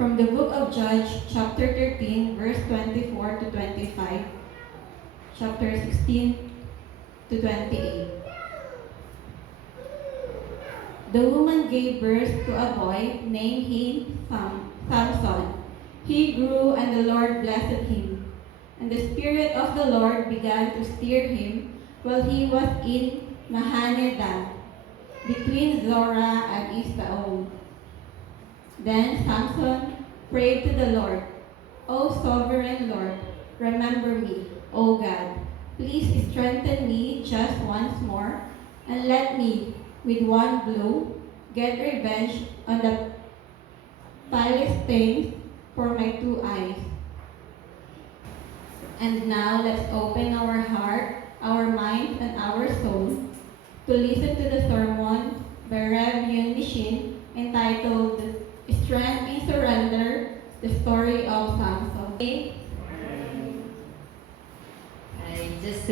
From the book of Judges, chapter 13, verse 24 to 25, chapter 16 to 28. The woman gave birth to a boy, named him Samson. He grew, and the Lord blessed him. And the Spirit of the Lord began to steer him while he was in Mahane-dan, between Zorah and Eshtaol. Then Samson prayed to the Lord, O sovereign Lord, remember me, O God. Please strengthen me just once more, and let me, with one blow, get revenge on the Philistines for my 2 eyes. And now let's open our heart, our mind, and our soul to listen to the sermon by Rev. Yun Mishin entitled Strength in Surrender, the Story of Samson. I just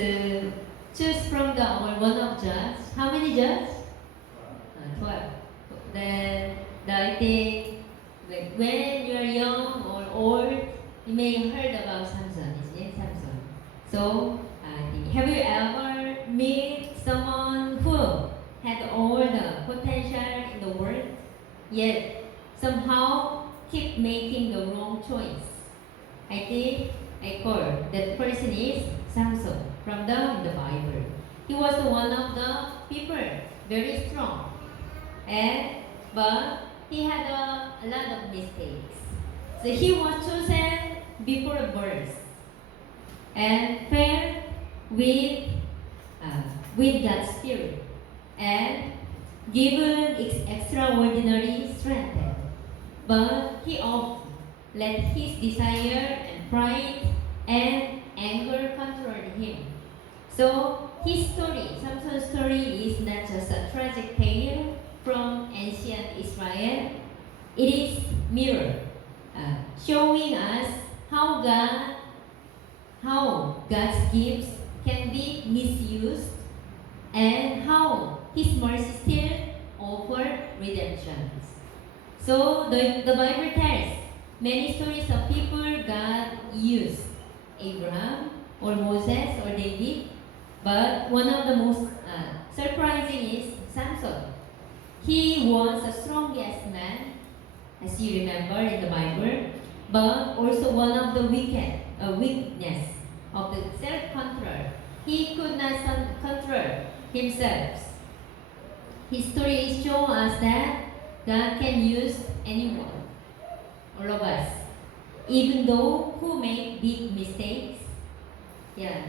choose from our one of judges. How many judges? 12. Then I think when you are young or old, you may have heard about Samson, isn't it? Samson. So I think, have you ever met someone who had all the potential in the world, yet somehow keep making the wrong choice? I think I call that person is Samson from the Bible. He was one of the people, very strong, but he had a lot of mistakes. So he was chosen before birth and filled with God's Spirit and given extraordinary strength. But he often let his desire and pride and anger control him. So his story, Samson's story, is not just a tragic tale from ancient Israel. It is mirror showing us how God's gifts can be misused and how His mercy still offer redemption. So the Bible tells many stories of people God used, Abraham or Moses or David, but one of the most surprising is Samson. He was the strongest man, as you remember in the Bible, but also one of the weakness of the self-control. He could not control himself. His story shows us that God can use anyone, all of us, even though who make big mistakes. Yeah,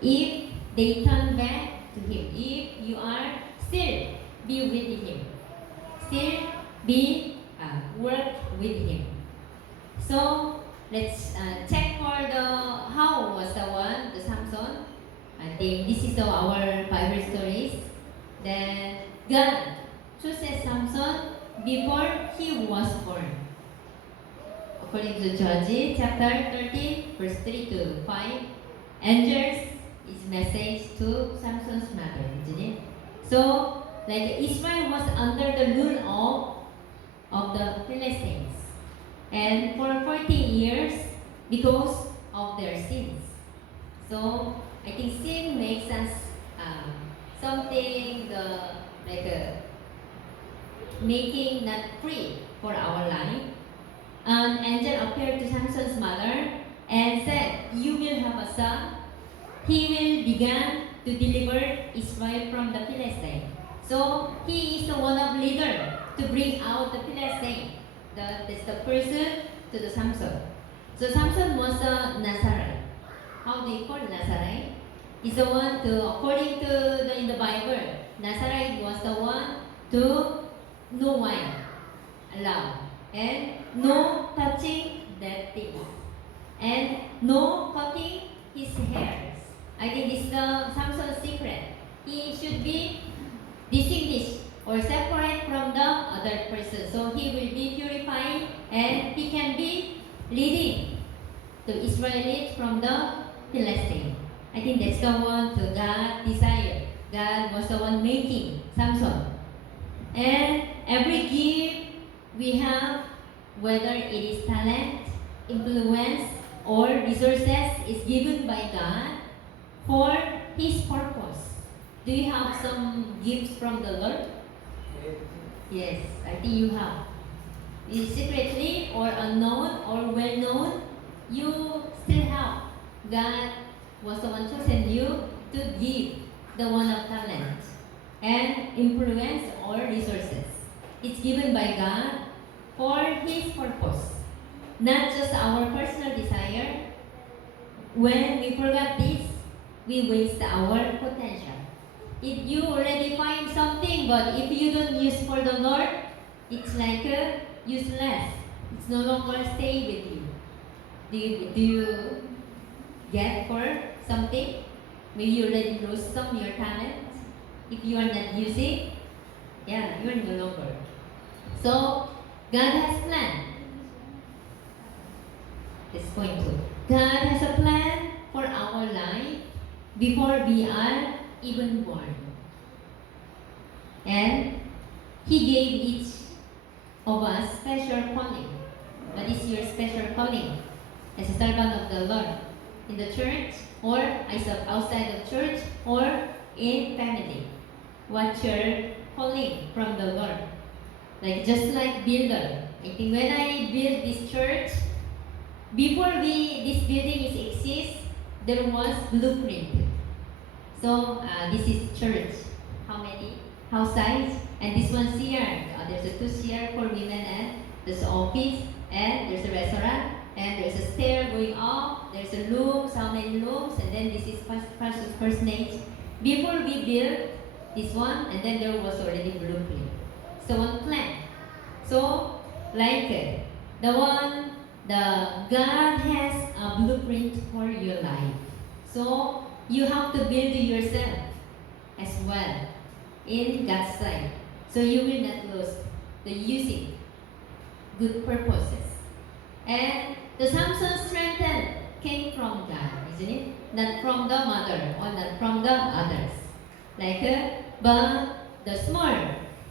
if they turn back to Him, if you are still be with Him, still be work with Him. So let's check for how was the Samson. I think this is our Bible stories. Then God chooses Samson before he was born. According to Judges chapter 13, verse 3 to 5, angels is message to Samson's mother, isn't it? So, like Israel was under the rule of the Philistines, and for 40 years because of their sins. So, I think sin makes us something making not free for our life. An angel appeared to Samson's mother and said, "You will have a son. He will begin to deliver Israel from the Philistine." So he is the one of leader to bring out the Philistine. That's the person to the Samson. So Samson was a Nazarite. How do you call Nazarite? Is the one to, according to in the Bible, Nazarite was the one to no wine allowed, and no touching dead things, and no cutting his hairs. I think this is the Samson's secret. He should be distinguished or separate from the other person, so he will be purified and he can be leading the Israelites from the Philistine. I think that's the one to God desired. God was the one making Samson. And every gift we have whether it is talent, influence, or resources, is given by God for His purpose. Do you have some gifts from the Lord? Yes, I think you have. Is secretly or unknown or well known, you still have. God was the one chosen you to give the one of talent and influence or resources. It's given by God for His purpose, not just our personal desire. When we forget this, we waste our potential. If you already find something, but if you don't use for the Lord, it's like useless. It's no longer stay with you. Do you get for something? Maybe you already lost some your talent. If you are not using, yeah, you are no longer. So God has planned. It's point two. God has a plan for our life before we are even born. And He gave each of us special calling. What is your special calling? As a servant of the Lord, in the church, or as outside of church, or in family. What's your calling from the Lord? Like just like builder. I think when I built this church, before this building exists, there was blueprint. So this is church. How many? House size? And this one's here. There's a 2 chair for women, and there's an office, and there's a restaurant, and there's a stair going up. There's a rooms. How many rooms? And then this is first name. Before we built this one, and then there was already blueprint. So one plan. So like God has a blueprint for your life. So you have to build yourself as well in God's sight. So you will not lose the using good purposes. And the Samson strength came from God, isn't it? Not from the mother or not from the others. But the small,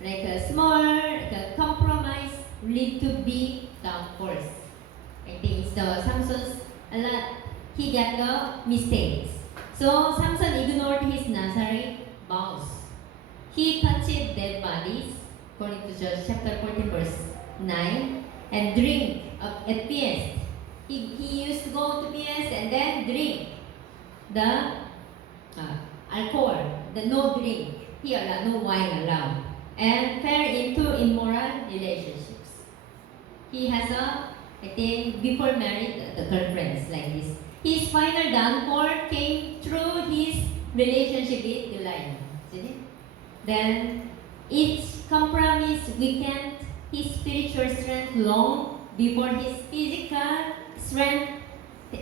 like a compromise lead to big downfalls. I think it's the Samson's a lot. He got the mistakes. So Samson ignored his Nazarite vows. He touched dead bodies, according to Judges chapter 14, verse 9, and drink at feast. He used to go to feast and then drink the alcohol, the no drink, here no wine allowed, and fell into immoral relationships. He has I think before married, the girlfriends like this. His final downfall came through his relationship with Delilah. Then each compromise weakened his spiritual strength long before his physical strength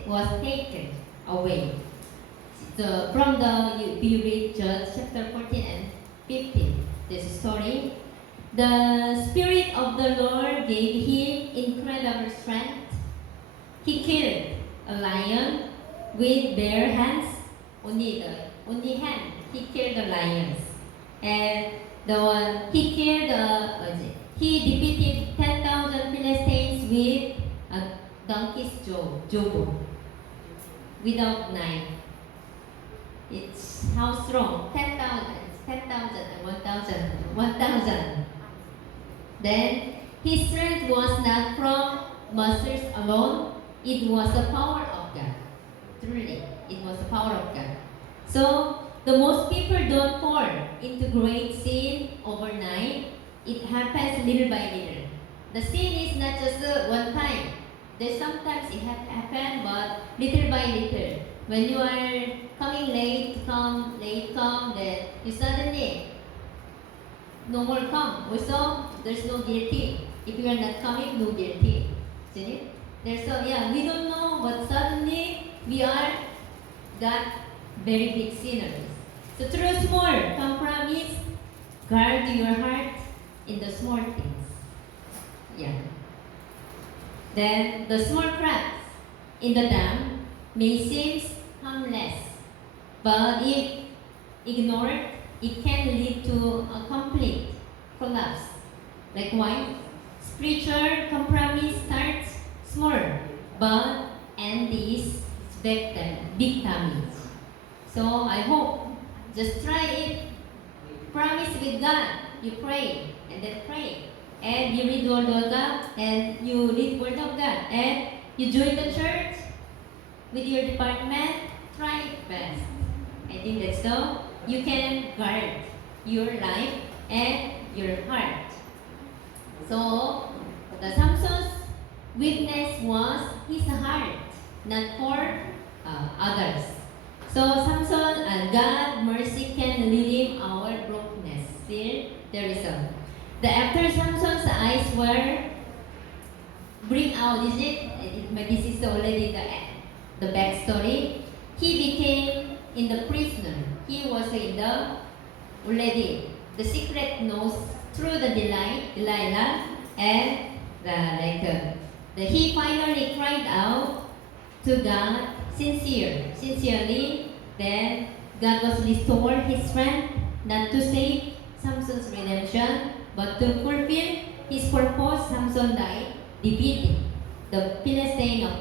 was taken away. So if you read Judges chapter 14 and 15, this story, the Spirit of the Lord gave him incredible strength. He killed a lion with bare hands, only hand. He killed the lions, and he defeated 10,000 Philistines with a donkey's jobo, without knife. It's how strong? 10,000 and 1,000. Then his strength was not from muscles alone. It was the power of God. Truly, it was the power of God. So, the most people don't fall into great sin overnight. It happens little by little. The sin is not just one time. There's sometimes it happen, but little by little. When you are coming late come, then you suddenly no more come. Also, there's no guilty. If you are not coming, no guilty. See it? We don't know, but suddenly we are got very big sinners. So through small compromise, guard your heart in the small things. Yeah. Then the small cracks in the dam may seem harmless, but if ignored, it can lead to a complete collapse. Like why? Spiritual compromise starts small, but end is big damage. So I hope just try it. Promise with God. You pray and then pray. And you read Word of God and you read Word of God. And you join the church with your department. Try it best. I think that's so you can guard your life and your heart. So the Samson's weakness was his heart, not for others. So Samson and God mercy can relieve our brokenness. See the result. The after Samson's eyes were bring out, is it? This is already the backstory. He became in the prisoner. He was in the already the secret knows through the Delilah and he finally cried out to God sincerely. Then God was restored his strength not to save Samson's redemption, but to fulfill his purpose. Samson died, defeating the Philistine of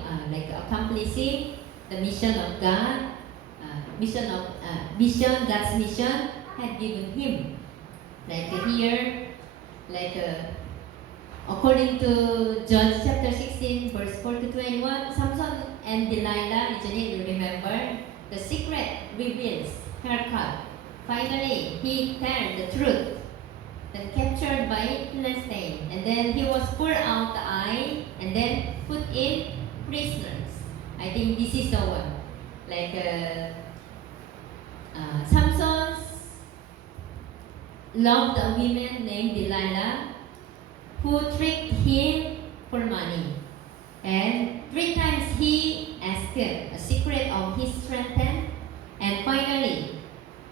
accomplishing the mission of God, God's mission had given him. According to Judges chapter 16, verse 4 to 21, Samson and Delilah, you remember, the secret reveals haircut. Finally, he told the truth. Then captured by Philistine, and then he was pulled out the eye, and then put in prisoners. I think this is the one. Samson's loved a woman named Delilah who tricked him for money. And 3 times he asked a secret of his strength, and finally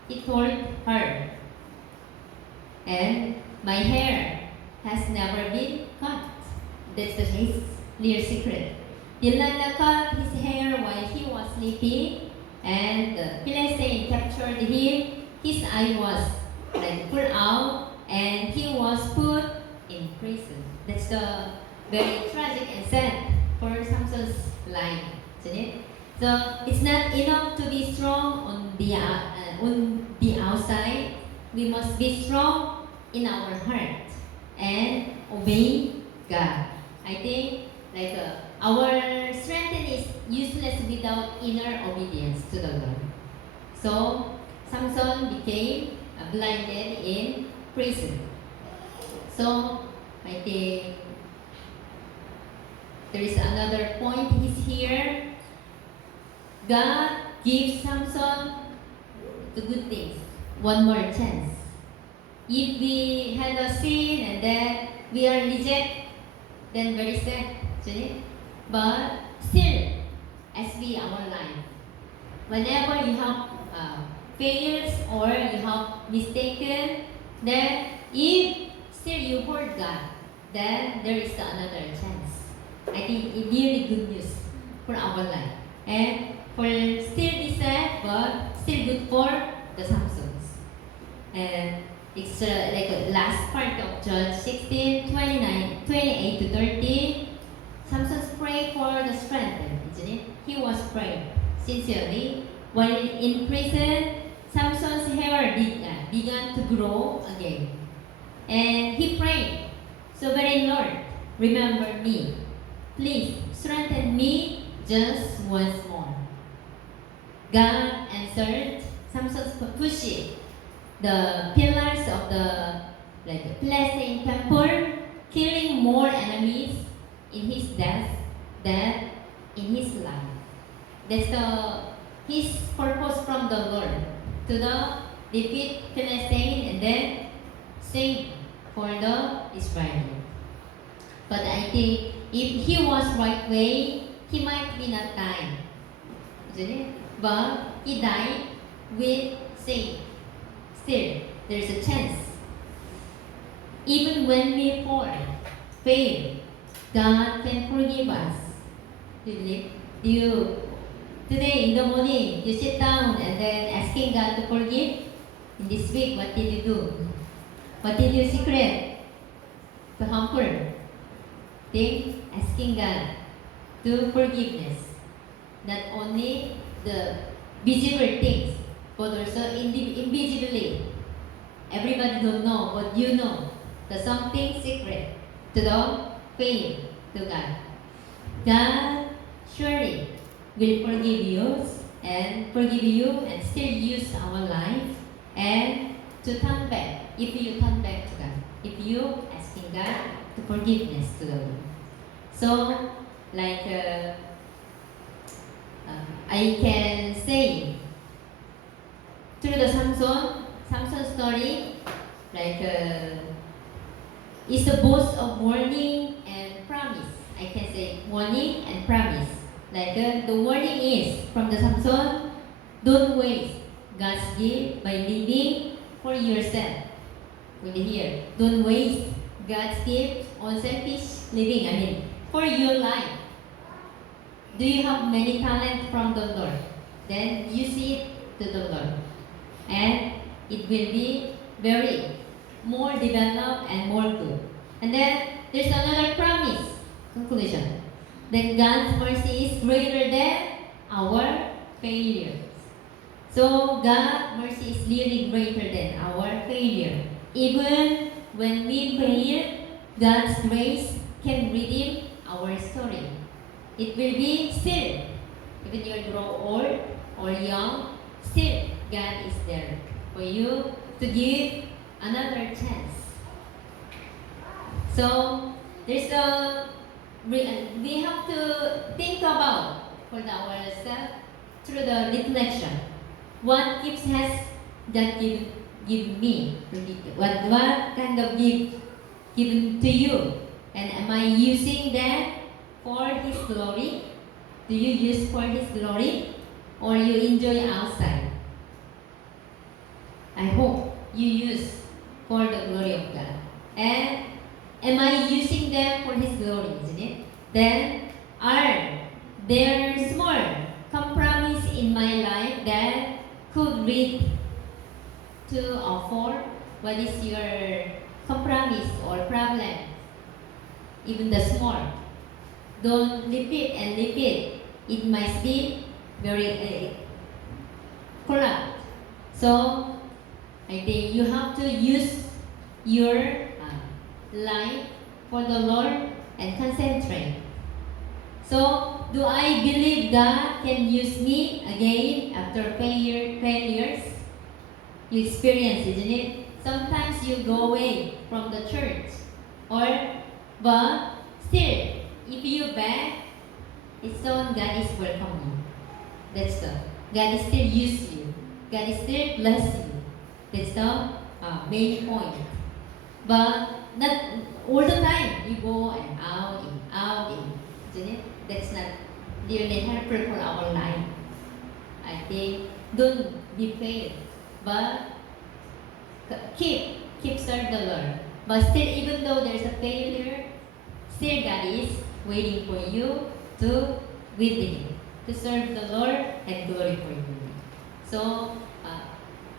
he told her, and my hair has never been cut. That's his clear secret. Delilah cut his hair while he was sleeping, and the Philistine captured him. His eye was pulled out, and he was put in prison. That's the very tragic and sad for Samson's life, isn't it? So it's not enough to be strong on the outside. We must be strong in our heart and obey God. I think our strength is useless without inner obedience to the Lord. So Samson became blinded in prison. So I think there is another point is here. God gives Samson the good things, one more chance. If we had a sin and then we are rejected, then very sad, isn't it? But still, as we our life, whenever you have failures or you have mistaken, then if still you heard God, then there is another chance. I think it's really good news for our life. And for still be sad, but still good for the Samsons. And it's the last part of Judges 16, 28 to 30. Samson's prayed for the strength, isn't it? He was praying sincerely. While in prison, Samson's hair began to grow again. And he prayed, Sovereign Lord, remember me. Please strengthen me just once more. God answered Samson's pushing the pillars of the Philistine temple, killing more enemies in his death than in his life. That's his purpose from the Lord to defeat Philistine and then save for the Israel. But I think if he was right way, he might be not die, isn't it? But he died with save. Still, there's a chance. Even when we fail, God can forgive us. Do you believe? Today in the morning, you sit down and then asking God to forgive? In this week, what did you do? What did you secret? To humble? think asking God to forgiveness, not only the visible things, but also invisibly. Everybody don't know, but you know the something secret to the faith to God. God surely will forgive you and still use our life and to turn back if you turn back to God. If you asking God to forgiveness to the Lord. So like I can say through the Samson story, like it's a both of warning and promise. I can say warning and promise. Like the warning is from the Samson, don't waste God's gift by living for yourself. With here, don't waste God's gift on selfish living. I mean, for your life. Do you have many talents from the Lord? Then use it to the Lord. And it will be very more developed and more good. And then there's another promise, conclusion. That God's mercy is greater than our failures. So God's mercy is really greater than our failure. Even when we fail, God's grace can redeem our story. It will be still, even you grow old or young, still God is there for you to give another chance. So there's we have to think about for ourselves through the reflection. What gifts has God give me? What kind of gift given to you? And am I using that for His glory? Do you use for His glory? Or you enjoy outside? I hope you use for the glory of God. And am I using them for His glory, isn't it? Then are there small compromise in my life that could lead to or four? What is your compromise or problem? Even the small. Don't repeat and repeat. It must be very corrupt. So I think you have to use your life for the Lord and concentrate. So, do I believe God can use me again after failures? You experience, isn't it? Sometimes you go away from the church, but still, if you back, it's so God is welcoming you. That's the God is still use you. God is still bless you. That's the main point. But not all the time you go and out, isn't it? That's not really helpful for our life. I think don't be fail, but keep serve the Lord. But still, even though there's a failure, still God is waiting for you to with Him, to serve the Lord and glory for Him. So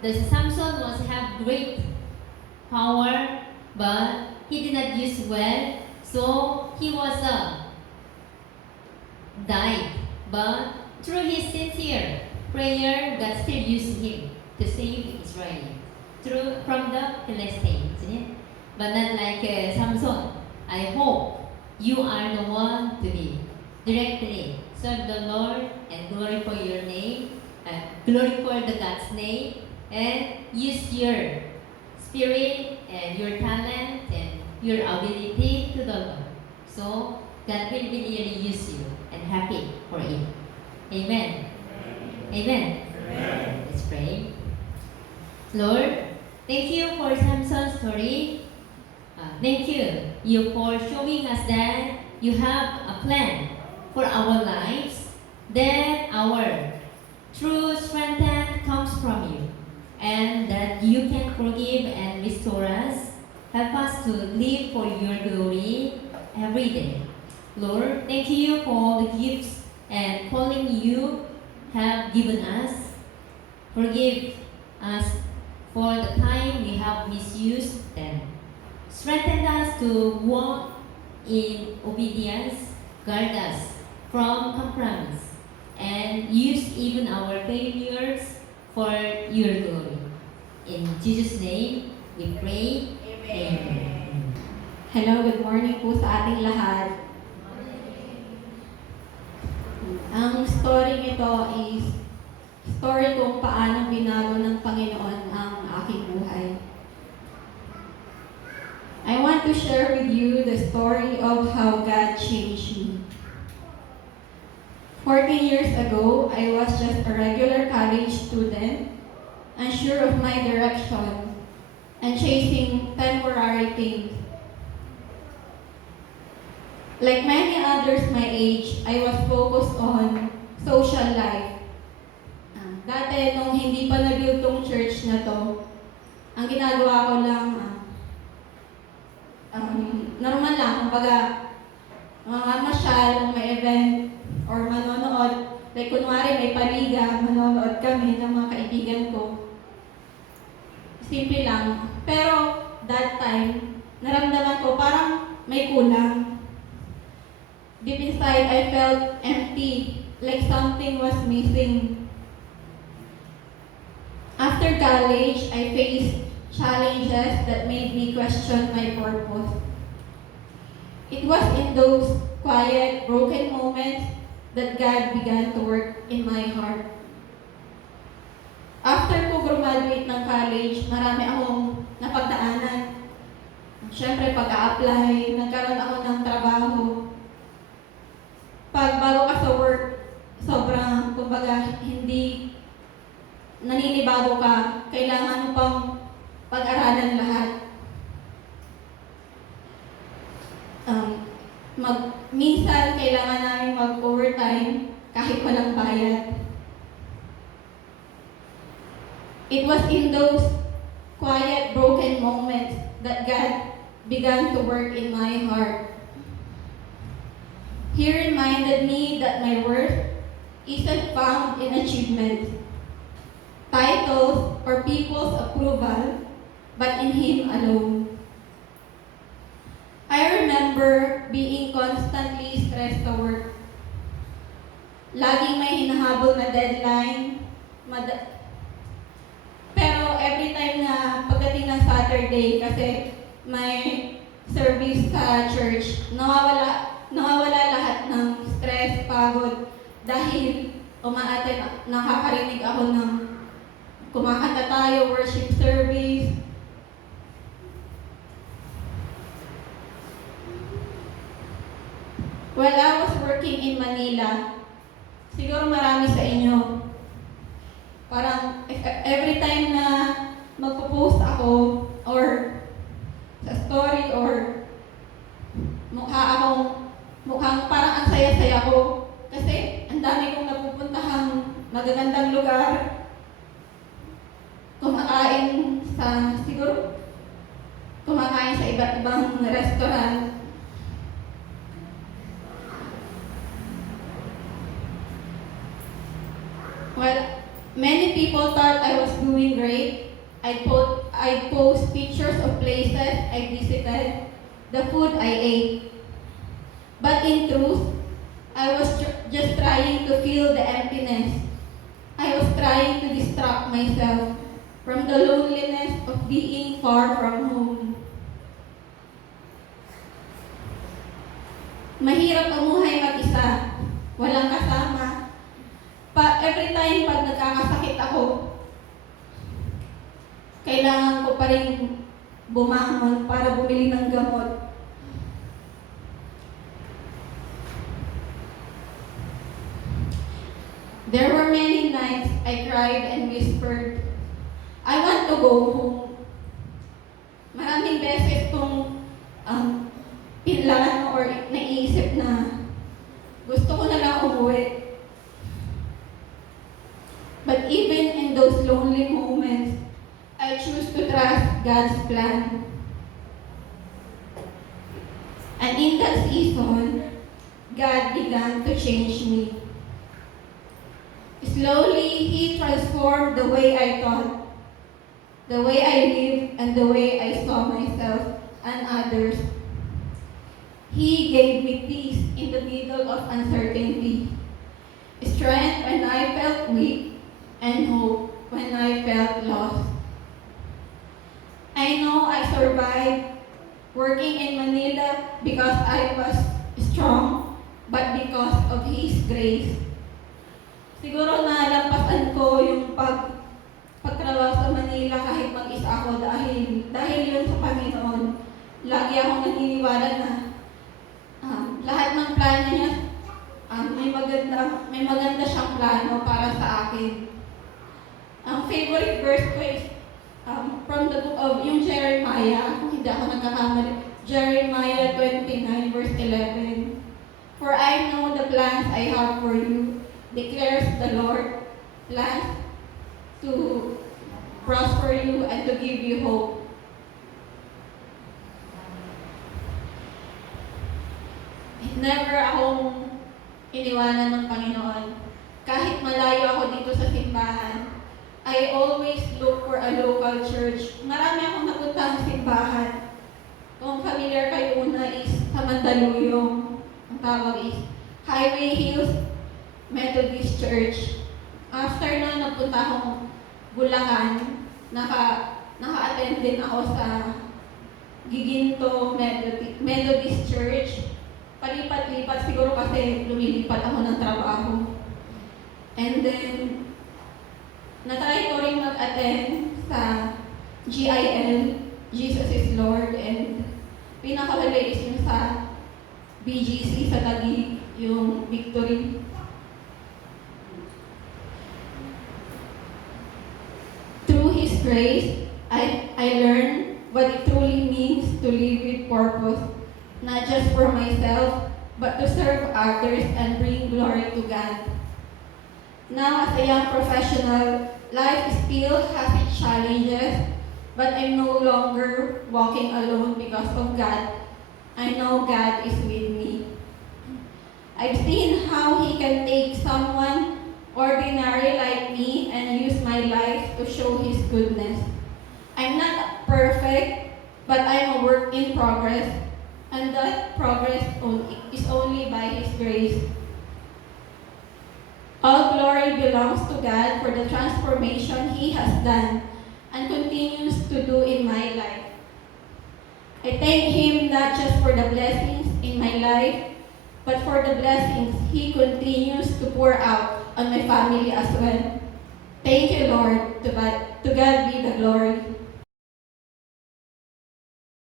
the Samson was have great power, but he did not use well, so he was died. But through his sincere prayer, God still used him to save Israel from the Philistines, isn't it? But not like Samson. I hope you are the one to be directly serve the Lord and glorify your name, glorify the God's name, and use your spirit and your talent and your ability to the Lord. So God will really use you and happy for it. Amen. Amen. Amen. Let's pray. Lord, thank you for Samson's story. Thank you for showing us that you have a plan for our lives, that our true strength comes from you, and that you can forgive and restore us. Help us to live for your glory every day. Lord, thank you for all the gifts and calling you have given us. Forgive us for the time we have misused them. Strengthen us to walk in obedience, guard us from compromise, and use even our failures for your glory. In Jesus' name, we pray. Amen. Hello, good morning po sa ating lahat. Ang story ito is story kung paano binago ng Panginoon ang aking buhay. I want to share with you the story of how God changed me. 14 years ago, I was just a regular college student, unsure of my direction, and chasing temporary things. Like many others my age, I was focused on social life. Dati, nung hindi pa na-build tong church na to, ang ginagawa ko lang, normal lang, kumbaga, masyal, kung may event, or manonood. Like, kunwari, may paliga, manonood kami ng mga kaibigan ko. Simple lang. Pero, that time, naramdaman ko parang may kulang. Deep inside, I felt empty, like something was missing. After college, I faced challenges that made me question my purpose. It was in those quiet, broken moments that God began to work in my heart. After ko graduate ng college, marami akong napagdaanan. Siyempre, pag-a-apply, nagkaroon ako ng trabaho. Pag bago ka sa work, sobrang, kumbaga, hindi naninibago ka, kailangan mo pang pag-aralan lahat. Minsan, kailangan namin mag-overtime kahit walang bayad. It was in those quiet, broken moments that God began to work in my heart. He reminded me that my worth isn't found in achievements, titles, or people's approval, but in Him alone. I remember being constantly stressed sa work. Laging may hinahabol na deadline. Pero every time na pagdating ng Saturday, kasi may service sa church, nawawala lahat ng stress, pagod, dahil nakakarinig ako ng kumakanta tayo, worship service. While I was working in Manila, siguro marami sa inyo, parang every time na magpo-post ako, or sa story, or mukhang parang ang saya-saya ko. Kasi ang dami kong napupuntahang magagandang lugar. Kumakain sa iba't ibang restaurant. Well, many people thought I was doing great. I post pictures of places I visited, the food I ate. But in truth, I was just trying to fill the emptiness. I was trying to distract myself from the loneliness of being far from home. Mahirap mamuhay mag-isa, walang kasama. Every time pag nagkakasakit ako, kailangan ko pa rin bumangon para bumili ng gamot. There were many nights I cried and whispered, I want to go home. Maraming beses kong pinlan or naisip na gusto ko na lang umuwi. But even in those lonely moments, I choose to trust God's plan. And in that season, God began to change me. Slowly, He transformed the way I thought, the way I lived, and the way I saw myself and others. He gave me peace in the middle of uncertainty, strength when I felt weak, and hope when I felt lost. I know I survived working in Manila because I was strong, but because of His grace. Siguro nalampasan ko yung pagtrabaho sa Manila kahit mag-isa ako dahil yun sa Panginoon. Lagi akong naniniwala na lahat ng plano niya, may maganda siyang plano para sa akin. Ang favorite verse ko is from the book of yung Jeremiah, kung hindi ako nagkakamali, Jeremiah 29 verse 11. For I know the plans I have for you, declares the Lord, plans to prosper you and to give you hope. Never akong iniwanan ng Panginoon. Kahit malayo ako dito sa simbahan, I always look for a local church. Marami akong napuntahang simbahan. Kung familiar kayo, una is sa Mandaluyong. Ang tawag is Highway Hills Methodist Church. After na napunta akong Bulacan, naka-attend din ako sa Giginto Methodist Church. Palipat-lipat siguro kasi lumilipat ako ng trabaho. And then, natry ko rin mag-attend sa GIL, Jesus is Lord, and pinakahuli is yung sa BGC sa Taguig, yung Victory. Through His grace, I learned what it truly means to live with purpose, not just for myself, but to serve others and bring glory to God. Now, as a young professional, life still has its challenges, but I'm no longer walking alone because of God. I know God is with me. I've seen how He can take someone ordinary like me and use my life to show His goodness. I'm not perfect, but I'm a work in progress, and that progress is only by His grace. All glory belongs to God for the transformation He has done and continues to do in my life. I thank Him not just for the blessings in my life, but for the blessings He continues to pour out on my family as well. Thank you, Lord. To God be the glory.